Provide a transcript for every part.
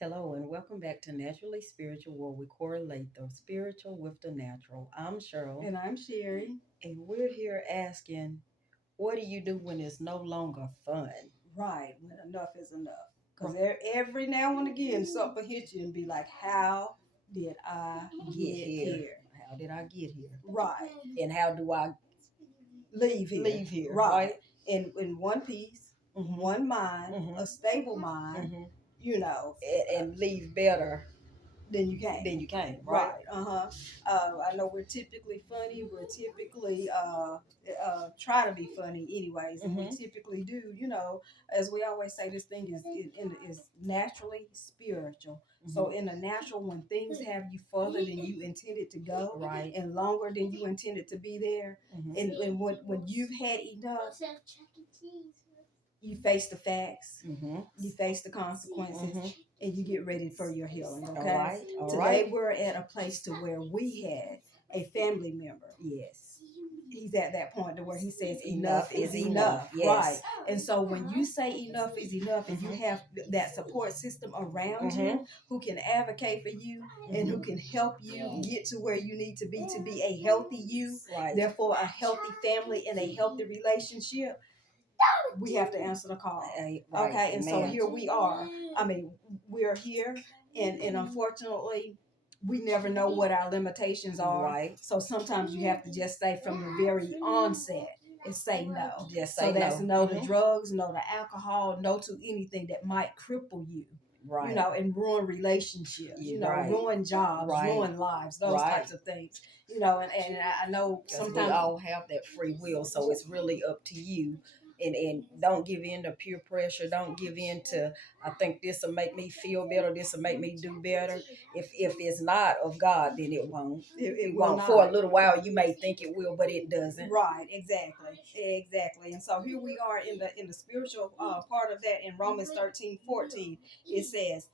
Hello and welcome back to Naturally Spiritual, where we correlate the spiritual with the natural. I'm Cheryl, And I'm Sherry. and we're here asking, what do you do when it's no longer fun? Right, when enough is enough. Because every now and again, something hit you and be like, how did I Get get here. here? How did I get here? Right. And how do I Leave here. leave here? Right. In one piece, Mhm. one mind, Mhm. a stable mind, Mhm. you know, And leave better then you can. than you came, right? Right. I know we're typically funny. We're typically try to be funny, anyways, and we Mhm. typically do. As we always say, this thing is naturally spiritual. So in the natural, when things have you further than you intended to go, Right. and longer than you intended to be there, Mhm. and when you've had enough, you face the facts, Mhm. you face the consequences, Mhm. and you get ready for your healing. All Okay. right. All Today right. we're at a place to where we had a family member. Yes. He's at that point to where he says Enough enough is is enough. enough. Yes. Right. And so when you say enough is enough and you have that support system around you who can advocate for you and who can help you get to where you need to be a healthy you, Right. therefore a healthy family and a healthy relationship, we have to answer the call. Right. Okay, and so Amen. here we are. I mean, we're here, and unfortunately, we never know what our limitations are. Right. So sometimes you have to just say from the very onset and say no. Just So say that's no. no to drugs, no to alcohol, no to anything that might cripple you. Right. And ruin relationships, Right. ruin jobs, Right. ruin lives, those Right. types of things. And I know Because we sometimes all have that free will, so it's really up to you. And don't give in to peer pressure. Don't give in to, I think this will make me feel better. This will make me do better. If it's not of God, then it won't. it will won't. not. For a little while, you may think it will, but it doesn't. Right, exactly. And so here we are in the spiritual part of that in Romans 13:14. It says,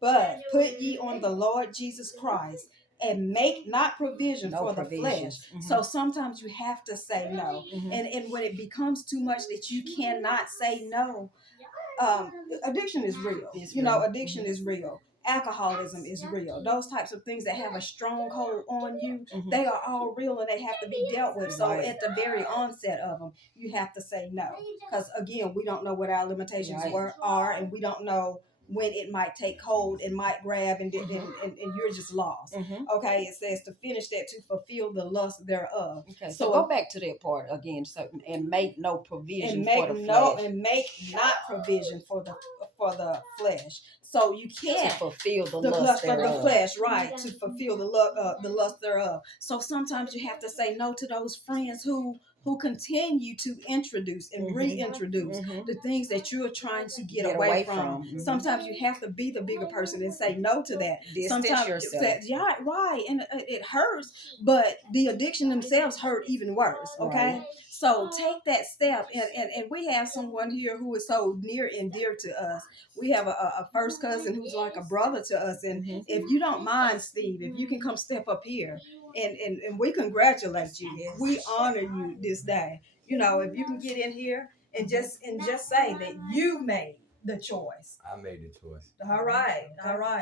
"But put ye on the Lord Jesus Christ and make not provision No for the flesh." provisions. Mhm. So sometimes you have to say no. Mhm. And when it becomes too much that you cannot say no, addiction is real. It's Addiction is real. Alcoholism is real. Those types of things that have a stronghold on you, they are all real and they have to be dealt with. So Right. at the very onset of them, you have to say no. Because again, we don't know what our limitations are, and we don't know when it might take hold and might grab, and you're just lost. Okay, it says to finish that, to fulfill the lust thereof. Okay, so go back to that part again. So and make no provision and make for the no flesh. and make not provision for the flesh. So you can't To fulfill the the lust lust of the thereof. flesh, right? To fulfill the lust thereof. So sometimes you have to say no to those friends who continue to introduce and reintroduce the things that you are trying to get away from. Sometimes you have to be the bigger person and say no to that. Distance Sometimes yourself. yeah, right, and it hurts, but the addiction themselves hurt even worse. Okay. Right. So take that step, and we have someone here who is so near and dear to us. We have a first cousin who's like a brother to us. And if you don't mind, Steve, if you can come step up here, and we congratulate you. Yes. We honor you this day. If you can get in here and just say that you made the choice. I made the choice. All right.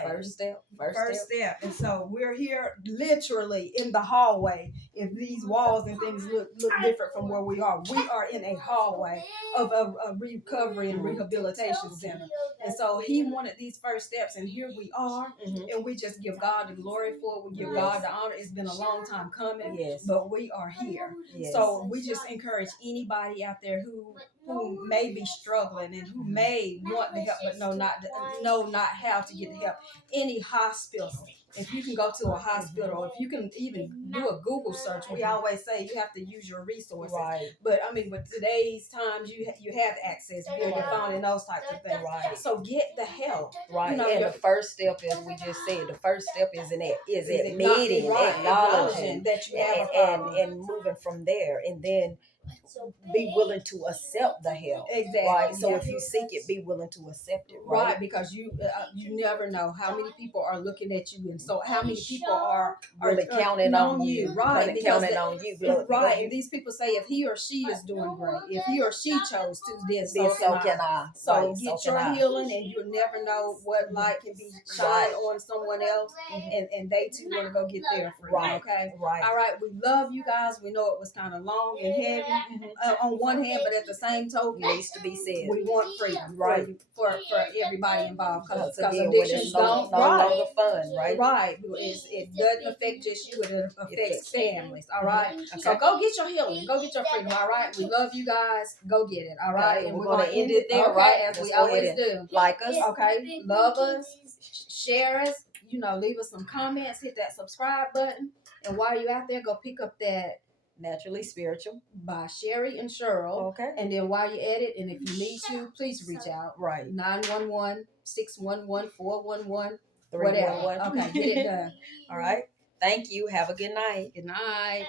First step. First step. And so we're here literally in the hallway. If these walls and things look different from where we are in a hallway of a recovery and rehabilitation center. And so he wanted these first steps, and here we are. And we just give God the glory for it. We give God the honor. It's been a long time coming, Yes. but we are here. Yes. So we just encourage anybody out there who may be struggling and who may want the help but know not how to get the help. Any hospital, if you can go to a hospital, if you can even do a Google search. We always say you have to use your resources, Right. but I mean, with today's times, you have access via your phone and those types of things. Right. So get the help. Right. And the first step, as we just said, the first step is admitting, acknowledging that you have a and problem. moving from there. And then be willing to accept the help. Exactly. Right. So yeah. if you seek it, be willing to accept it. Right, Right. because you never know how many people are looking at you, and so how many people are Really counting on you. right? Counting on you. Look, Right, and these people say if he or she is doing great, if he or she chose to, then so can I. So Right, get so your can I. healing, and you'll never know what light can be shined on someone else, and they too want to go get their freedom. Right. Okay. Right. All right. We love you guys. We know it was kind of long and heavy on one hand, but at the same token, It needs to be said. we want freedom, Right. for everybody involved, because again, addictions no don't longer fun, right? Right. It doesn't affect just you, it affects families. All right. Okay. So go get your healing. Go get your freedom. All right. We love you guys. Go get it. All right. Okay, And we're gonna end it there, okay, right? as Let's we go ahead always and do. like us. Okay. Love us. Share us. Leave us some comments. Hit that subscribe button. And while you're out there, go pick up that Naturally Spiritual by Sherry and Cheryl. Okay. And then while you at it, and if you need to, please reach out. Right. 911-611-411. 311. Whatever. Okay, get it done. All right. Thank you. Have a good night. Good night.